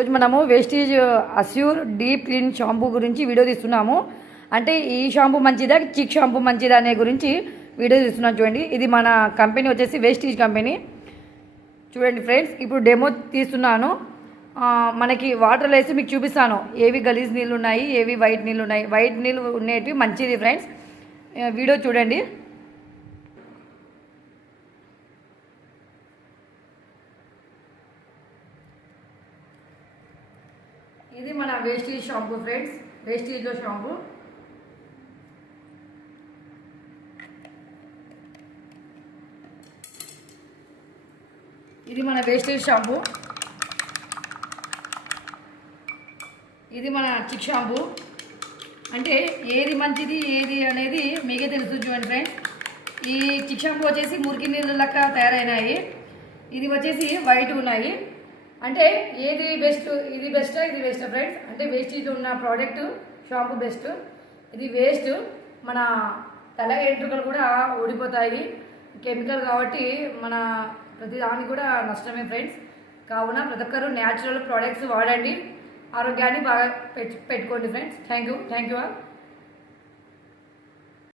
రోజు మనము wastage assure deep clean shampoo గురించి వీడియో తీస్తున్నాము. అంటే ఈ షాంపూ మంచిదా, చిక్ షాంపూ మంచిదా అనే గురించి వీడియో తీస్తున్నాం. చూడండి, ఇది మన కంపెనీ వచ్చేసి వేస్టేజ్ కంపెనీ. చూడండి ఫ్రెండ్స్, ఇప్పుడు డెమో తీస్తున్నాను. మనకి వాటర్లో వేసి మీకు చూపిస్తాను ఏవి గలీజ్ నీళ్ళు ఉన్నాయి, ఏవి వైట్ నీళ్ళు ఉన్నాయి. వైట్ నీళ్ళు ఉండేటివి మంచిది ఫ్రెండ్స్. వీడియో చూడండి. ఇది మన వేస్టేజ్ షాంపూ ఫ్రెండ్స్, వేస్టేజ్లో షాంపూ. ఇది మన వేస్టేజ్ షాంపూ. ఇది మన చిక్ షాంపూ. అంటే ఏది మంచిది ఏది అనేది మీకే తెలుసు. చూడండి ఫ్రెండ్స్, ఈ చిక్ షాంపూ వచ్చేసి మురికి నీళ్ళు లెక్క తయారైనాయి. ఇది వచ్చేసి వైట్ ఉన్నాయి. అంటే ఏది బెస్ట్, ఇది బెస్టా ఇది బెస్టా ఫ్రెండ్స్? అంటే వేస్టేజ్ ఉన్న ప్రోడక్ట్ షాంపూ బెస్ట్. ఇది వేస్ట్, మన తల ఎంట్రుకలు కూడా ఊడిపోతాయి. కెమికల్ కాబట్టి మన ప్రతి దానికి కూడా నష్టమే ఫ్రెండ్స్. కావున ప్రతి ఒక్కరు న్యాచురల్ ప్రోడక్ట్స్ వాడండి, ఆరోగ్యాన్ని బాగా పెట్టుకోండి ఫ్రెండ్స్. Thank you all.